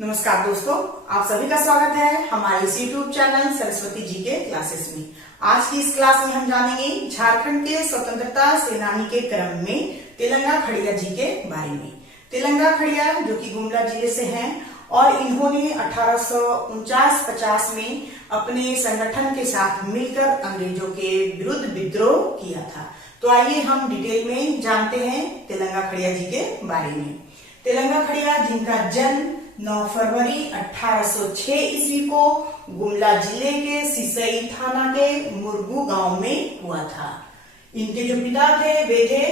नमस्कार दोस्तों, आप सभी का स्वागत है हमारे इस YouTube चैनल सरस्वती जी के क्लासेस में। आज की इस क्लास में हम जानेंगे झारखंड के स्वतंत्रता सेनानी के क्रम में तेलंगा खड़िया जी के बारे में। तेलंगा खड़िया जो कि गुमला जिले से हैं और इन्होंने 1849-50 में अपने संगठन के साथ मिलकर अंग्रेजों के विरुद्ध विद्रोह किया था। तो आइए हम डिटेल में जानते हैं तेलंगा खड़िया जी के बारे में। तेलंगा खड़िया जिनका जन्म 9 फरवरी 1806 ईस्वी को गुमला जिले के सिसई थाना के मुरगू गांव में हुआ था। इनके जो पिता थे वे थे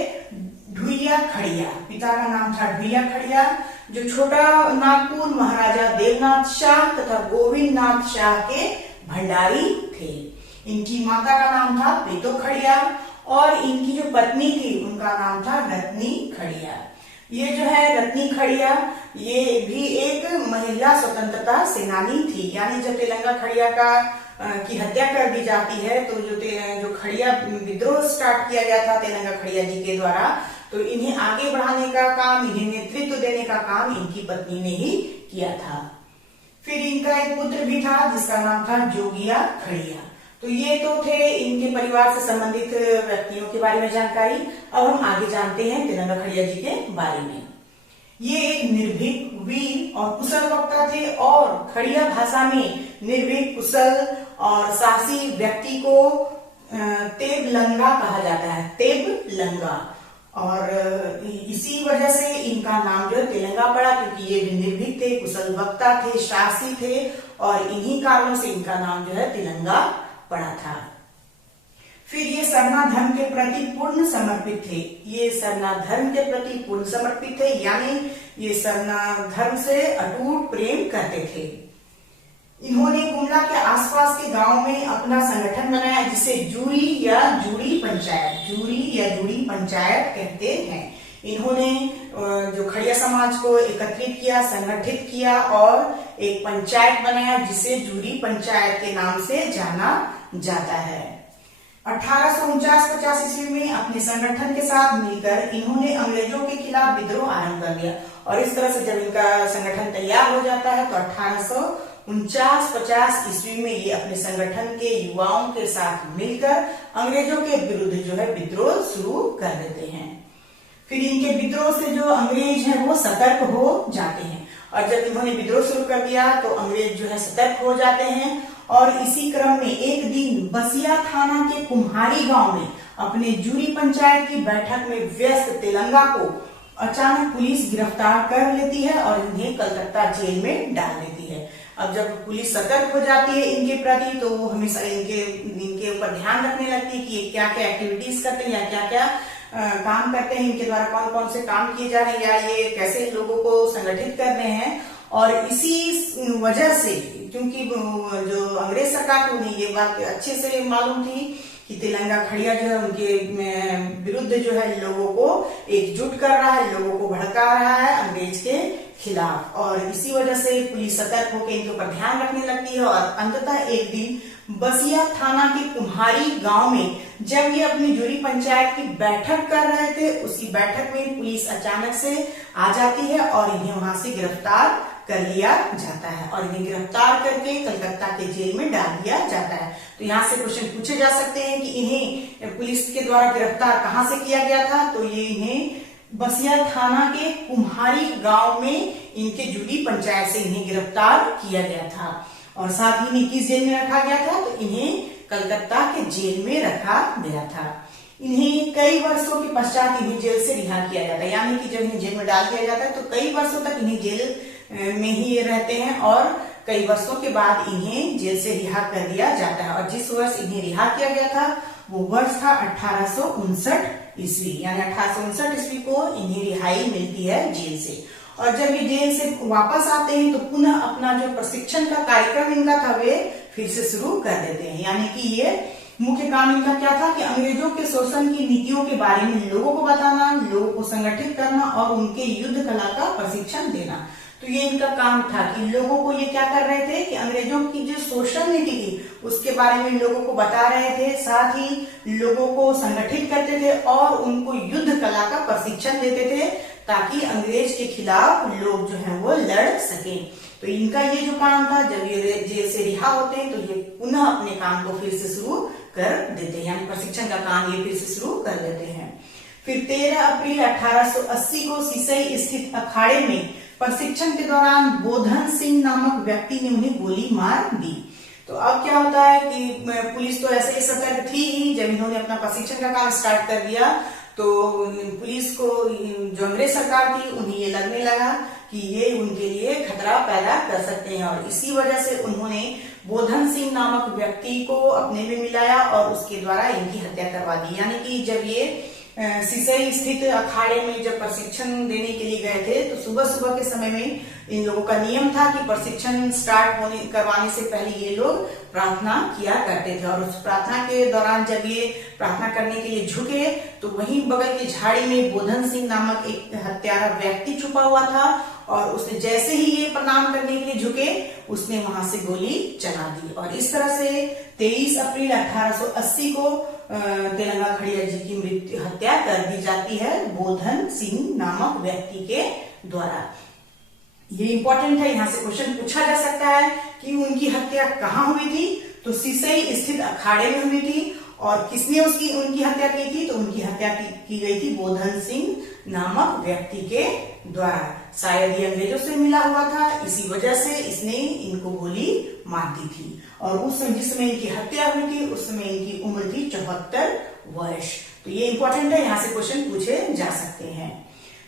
ढुइया खड़िया, पिता का नाम था ढुइया खड़िया, जो छोटा नागपुर महाराजा देवनाथ शाह तथा गोविंद नाथ शाह के भंडारी थे। इनकी माता का नाम था पेतो खड़िया और इनकी जो पत्नी थी उनका नाम था रत्नी खड़िया। ये जो है रत्नी खड़िया ये भी एक महिला स्वतंत्रता सेनानी थी। यानी जब तेलंगा खड़िया की हत्या कर दी जाती है तो जो खड़िया विद्रोह स्टार्ट किया गया था तेलंगा खड़िया जी के द्वारा, तो इन्हें आगे बढ़ाने का काम, इन्हें नेतृत्व देने का काम इनकी पत्नी ने ही किया था। फिर इनका एक पुत्र भी था जिसका नाम था जोगिया खड़िया। तो ये तो थे इनके परिवार से संबंधित व्यक्तियों के बारे में जानकारी। अब हम आगे जानते हैं तेलंगा खड़िया जी के बारे में। ये एक निर्भीक, वीर और कुशल वक्ता थे और खड़िया भाषा में निर्भीक, कुशल और साहसी व्यक्ति को तेबलंगा कहा जाता है, तेबलंगा। और इसी वजह से इनका नाम जो तेलंगा पड़ा, क्योंकि ये निर्भीक थे, कुशल वक्ता थे, साहसी थे और इन्हीं कारणों से इनका नाम जो है तेलंगा पड़ा था। फिर ये सरना धर्म के प्रति पूर्ण समर्पित थे। ये सरना धर्म के प्रति पूर्ण समर्पित थे, यानी ये सरना धर्म से अटूट प्रेम करते थे। इन्होंने गुमला के आसपास के गांव में अपना संगठन बनाया जिसे जूरी या जूड़ी पंचायत कहते हैं। इन्होंने जो खड़िया समाज को एकत्रित किया, संगठित किया और एक पंचायत बनाया जिसे जूरी पंचायत के नाम से जाना जाता है। 1849-50 ईस्वी में अपने संगठन के साथ मिलकर इन्होंने अंग्रेजों के खिलाफ विद्रोह आरंभ कर दिया और इस तरह से जब इनका संगठन तैयार हो जाता है तो 1849-50 ईस्वी में ये अपने संगठन के युवाओं के साथ मिलकर अंग्रेजों के विरुद्ध जो है विद्रोह शुरू कर देते हैं। फिर इनके विद्रोह से जो अंग्रेज हैं वो सतर्क हो जाते हैं और जब इन्होंने विद्रोह शुरू कर दिया तो अंग्रेज जो है सतर्क हो जाते हैं। और इसी क्रम में एक दिन बसिया थाना के कुम्हारी गांव में अपने जूरी पंचायत की बैठक में व्यस्त तेलंगा को अचानक पुलिस गिरफ्तार कर लेती है और इन्हें कलकत्ता जेल में डाल देती है। अब जब पुलिस सतर्क हो जाती है इनके प्रति तो वो हमेशा इनके ऊपर ध्यान रखने लगती है कि ये क्या क्या एक्टिविटीज करते हैं या क्या क्या काम करते हैं, इनके द्वारा कौन कौन से काम किए जा रहे हैं या ये कैसे लोगों को संगठित कर रहे हैं। और इसी वजह से क्योंकि जो अंग्रेज सरकार को उन्हें ये बात अच्छे से मालूम थी कि तेलंगा खड़िया जो है उनके विरुद्ध जो है लोगों को एकजुट कर रहा है, लोगों को भड़का रहा है अंग्रेज के खिलाफ, और इसी वजह से पुलिस सतर्क होकर इनके ऊपर ध्यान रखने लगती है। और अंततः एक दिन बसिया थाना के कुम्हारी गांव में जब ये अपनी जूरी पंचायत की बैठक कर रहे थे, उसी बैठक में पुलिस अचानक से आ जाती है और इन्हें वहां से गिरफ्तार कर लिया जाता है और इन्हें गिरफ्तार करके कलकत्ता के जेल में डाल दिया जाता है। तो यहाँ से क्वेश्चन पूछे जा सकते हैं कि इन्हें पुलिस के द्वारा गिरफ्तार कहाँ से किया गया था, तो ये इन्हें बसिया थाना के कुम्हारी गांव में इनके जूरी पंचायत से इन्हें गिरफ्तार किया गया था। और साथ ही इन्हें किस जेल में रखा गया था, तो इन्हें कलकत्ता के जेल में रखा गया था। इन्हें कई वर्षों के पश्चात इन्हें जेल से रिहा किया जाता है, यानी कि जब इन्हें जेल में डाल दिया जाता है तो कई वर्षों तक इन्हें जेल में ही ये रहते हैं और कई वर्षों के बाद इन्हें जेल से रिहा कर दिया जाता है। और जिस वर्ष इन्हें रिहा किया गया था वो वर्ष था 1859 ईस्वी, यानी 1859 ईस्वी को इन्हें रिहाई मिलती है जेल से। और जब ये जेल से वापस आते हैं तो पुनः अपना जो प्रशिक्षण का कार्यक्रम इनका था वे फिर से शुरू कर देते हैं। यानी कि ये मुख्य काम इनका क्या था कि अंग्रेजों के शोषण की नीतियों के बारे में लोगों को बताना, लोगों को संगठित करना और उनके युद्ध कला का प्रशिक्षण देना। तो ये इनका काम था कि लोगों को ये क्या कर रहे थे कि अंग्रेजों की जो शोषण नीति थी उसके बारे में लोगों को बता रहे थे, साथ ही लोगों को संगठित करते थे और उनको युद्ध कला का प्रशिक्षण देते थे ताकि अंग्रेज के खिलाफ लोग जो है वो लड़ सके। तो इनका ये जो काम था, जब ये जेल से रिहा होते हैं तो ये पुनः अपने काम को फिर से शुरू कर देते हैं, यानी प्रशिक्षण का काम ये फिर से शुरू कर देते हैं। फिर 13 अप्रैल 1880 को सिसई स्थित अखाड़े में प्रशिक्षण के दौरान बोधन सिंह नामक व्यक्ति ने उन्हें गोली मार दी। तो अब क्या होता है कि पुलिस तो ऐसे ही सतर्क थी ही, जब इन्होंने अपना प्रशिक्षण का काम स्टार्ट कर दिया तो पुलिस को, जो अंग्रेज सरकार थी, उन्हें ये लगने लगा कि ये उनके लिए खतरा पैदा कर सकते हैं, और इसी वजह से उन्होंने बोधन सिंह नामक व्यक्ति को अपने में मिलाया और उसके द्वारा इनकी हत्या करवा दी। यानी कि जब ये सिसई स्थित अखाड़े में जब प्रशिक्षण देने के लिए गए थे तो सुबह सुबह के समय में इन लोगों का नियम था कि प्रशिक्षण स्टार्ट करवाने से पहले ये लोग प्रार्थना किया करते थे, और उस प्रार्थना के दौरान जब ये प्रार्थना करने के लिए झुके तो वहीं बगल की झाड़ी में बोधन सिंह नामक एक हत्यारा व्यक्ति छुपा हुआ था, और उसने जैसे ही ये प्रणाम करने के लिए झुके उसने वहां से गोली चला दी, और इस तरह से 23 अप्रैल 1880 को तेलंगा खड़िया जी की हत्या कर दी जाती है बोधन सिंह नामक व्यक्ति के द्वारा। ये इंपॉर्टेंट है, यहाँ से क्वेश्चन पूछा जा सकता है कि उनकी हत्या कहाँ हुई थी। तो सिसई स्थित अखाड़े में हुई थी, और किसने उनकी हत्या की थी? तो उनकी हत्या की गई थी बोधन सिंह नामक व्यक्ति के द्वारा। शायद ये अंग्रेजों से मिला हुआ था, इसी वजह से इसने इनको गोली मार दी थी, और उस समय जिस समय इनकी हत्या हुई थी उस समय इनकी उम्र थी 74 वर्ष। तो ये इंपॉर्टेंट है, यहाँ से क्वेश्चन पूछे जा सकते हैं।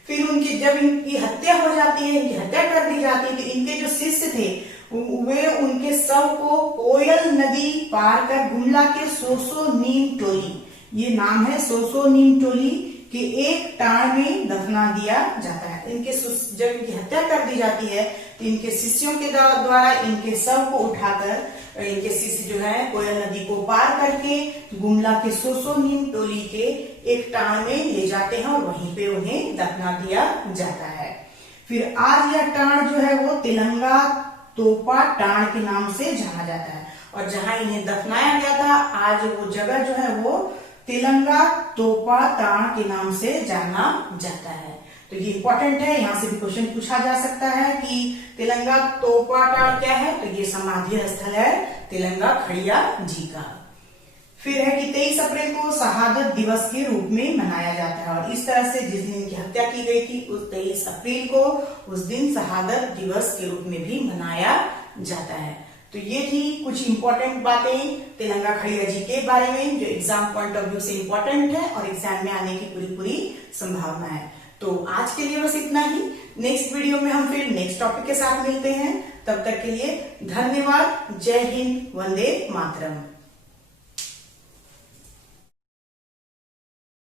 फिर उनकी जब इनकी हत्या हो जाती है, इनकी हत्या कर दी जाती है, तो इनके जो शिष्य थे वे उनके शव को कोयल नदी पार कर गुमला के सोसो नीम टोली, ये नाम है सोसो नीम टोली, के एक टाण में दफना दिया जाता है। जब इनकी हत्या कर दी जाती है तो इनके शिष्यों के द्वारा इनके शव को उठाकर इनके शिष्य जो है कोयल नदी को पार करके गुमला के सोसो नीम टोली के एक टाण में ले जाते हैं, और वहीं पे उन्हें दफना दिया जाता है। फिर आज यह टाण जो है वो तेलंगा तोपा टाण के नाम से जाना जाता है, और जहां इन्हें दफनाया गया था आज वो जगह जो है वो तेलंगा तोपा टाण के नाम से जाना जाता है। तो ये इंपॉर्टेंट है, यहाँ से भी क्वेश्चन पूछा जा सकता है कि तेलंगा तोपा टाण क्या है? तो ये समाधि स्थल है तेलंगा खड़िया जी का। फिर है कि 23 अप्रैल को शहादत दिवस के रूप में मनाया जाता है, और इस तरह से जिस दिन इनकी हत्या की गई थी उस 23 अप्रैल को उस दिन शहादत दिवस के रूप में भी मनाया जाता है। तो ये थी कुछ इंपॉर्टेंट बातें तेलंगा खड़िया जी के बारे में, जो एग्जाम पॉइंट ऑफ व्यू से इंपॉर्टेंट है और एग्जाम में आने की पूरी संभावना है। तो आज के लिए बस इतना ही। नेक्स्ट वीडियो में हम फिर नेक्स्ट टॉपिक के साथ मिलते हैं। तब तक के लिए धन्यवाद। जय हिंद, वंदे मातरम।